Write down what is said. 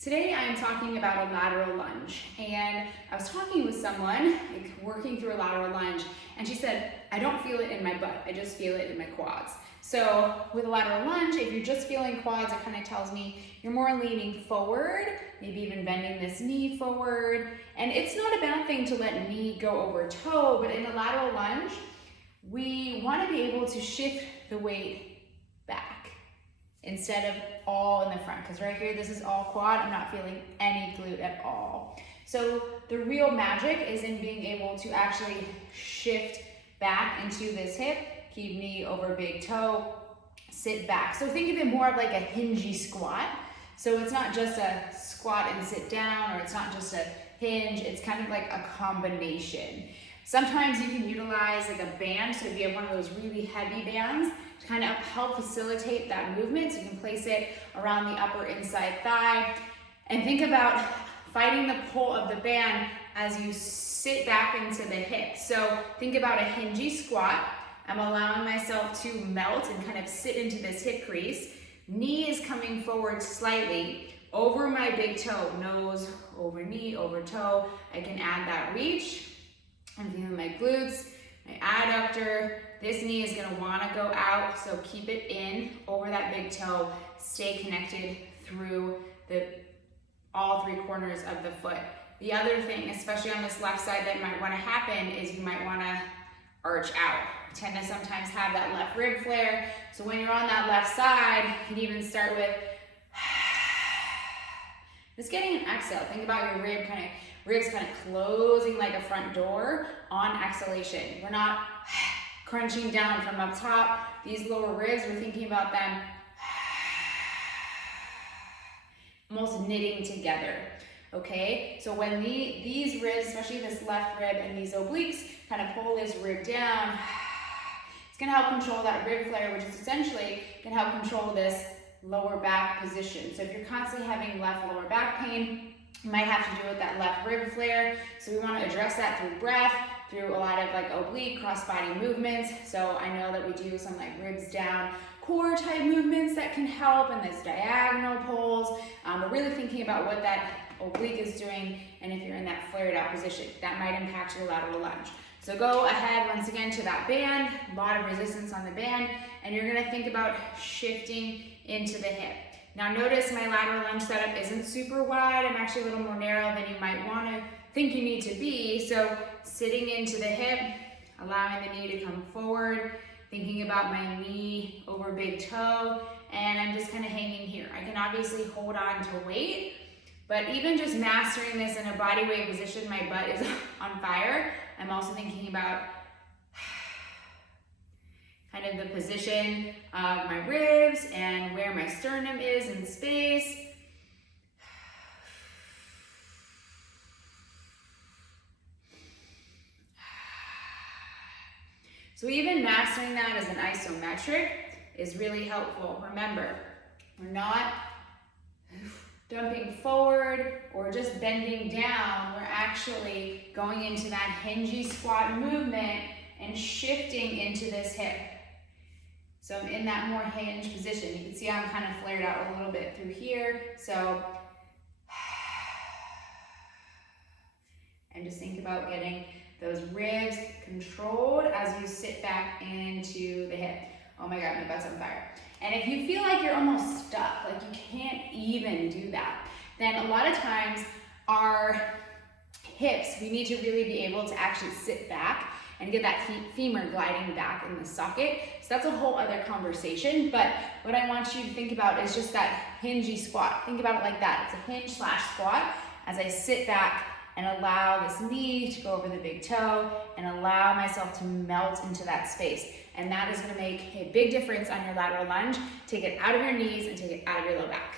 Today I'm talking about a lateral lunge, and I was talking with someone working through a lateral lunge, and she said, I don't feel it in my butt, I just feel it in my quads. So with a lateral lunge, if you're just feeling quads, it kind of tells me you're more leaning forward, maybe even bending this knee forward. And it's not a bad thing to let knee go over toe, but in a lateral lunge, we want to be able to shift the weight back instead of all in the front, because right here, this is all quad. I'm not feeling any glute at all. So the real magic is in being able to actually shift back into this hip, keep knee over big toe, sit back. So think of it more of like a hingy squat. So it's not just a squat and sit down, or it's not just a hinge, it's kind of like a combination. Sometimes you can utilize like a band, so if you have one of those really heavy bands, to kind of help facilitate that movement. So you can place it around the upper inside thigh, and think about fighting the pull of the band as you sit back into the hip. So think about a hingy squat. I'm allowing myself to melt and kind of sit into this hip crease. Knee is coming forward slightly over my big toe, nose over knee, over toe. I can add that reach. I'm feeling my glutes, my adductor. This knee is gonna wanna go out, so keep it in over that big toe. Stay connected through all three corners of the foot. The other thing, especially on this left side, that might wanna happen is you might wanna arch out. I tend to sometimes have that left rib flare. So when you're on that left side, you can even start with just getting an exhale. Think about your ribs kind of closing like a front door on exhalation. We're not crunching down from up top. These lower ribs, we're thinking about them almost knitting together, okay? So when these ribs, especially this left rib and these obliques, kind of pull this rib down, it's gonna help control that rib flare, which is essentially gonna help control this lower back position. So if you're constantly having left lower back pain, you might have to do with that left rib flare. So we want to address that through breath, through a lot of like oblique cross-body movements. So I know that we do some like ribs down core type movements that can help, and this diagonal pulls. We're really thinking about what that oblique is doing, and if you're in that flared out position, that might impact your lateral lunge. So go ahead once again to that band, a lot of resistance on the band, and you're gonna think about shifting into the hip. Now notice my lateral lunge setup isn't super wide. I'm actually a little more narrow than you might want to think you need to be. So sitting into the hip, allowing the knee to come forward, thinking about my knee over big toe, and I'm just kind of hanging here. I can obviously hold on to weight, but even just mastering this in a body weight position, my butt is on fire. I'm also thinking about kind of the position of my ribs and where my sternum is in space. So even mastering that as an isometric is really helpful. Remember, we're not dumping forward or just bending down. We're actually going into that hingy squat movement and shifting into this hip. So I'm in that more hinge position. You can see I'm kind of flared out a little bit through here. So, and just think about getting those ribs controlled as you sit back into the hip. Oh my God, my butt's on fire. And if you feel like you're almost stuck, like you can't even do that, then a lot of times our hips, we need to really be able to actually sit back and get that femur gliding back in the socket. So that's a whole other conversation, but what I want you to think about is just that hingy squat. Think about it like that. It's a hinge / squat as I sit back and allow this knee to go over the big toe and allow myself to melt into that space. And that is gonna make a big difference on your lateral lunge. Take it out of your knees and take it out of your low back.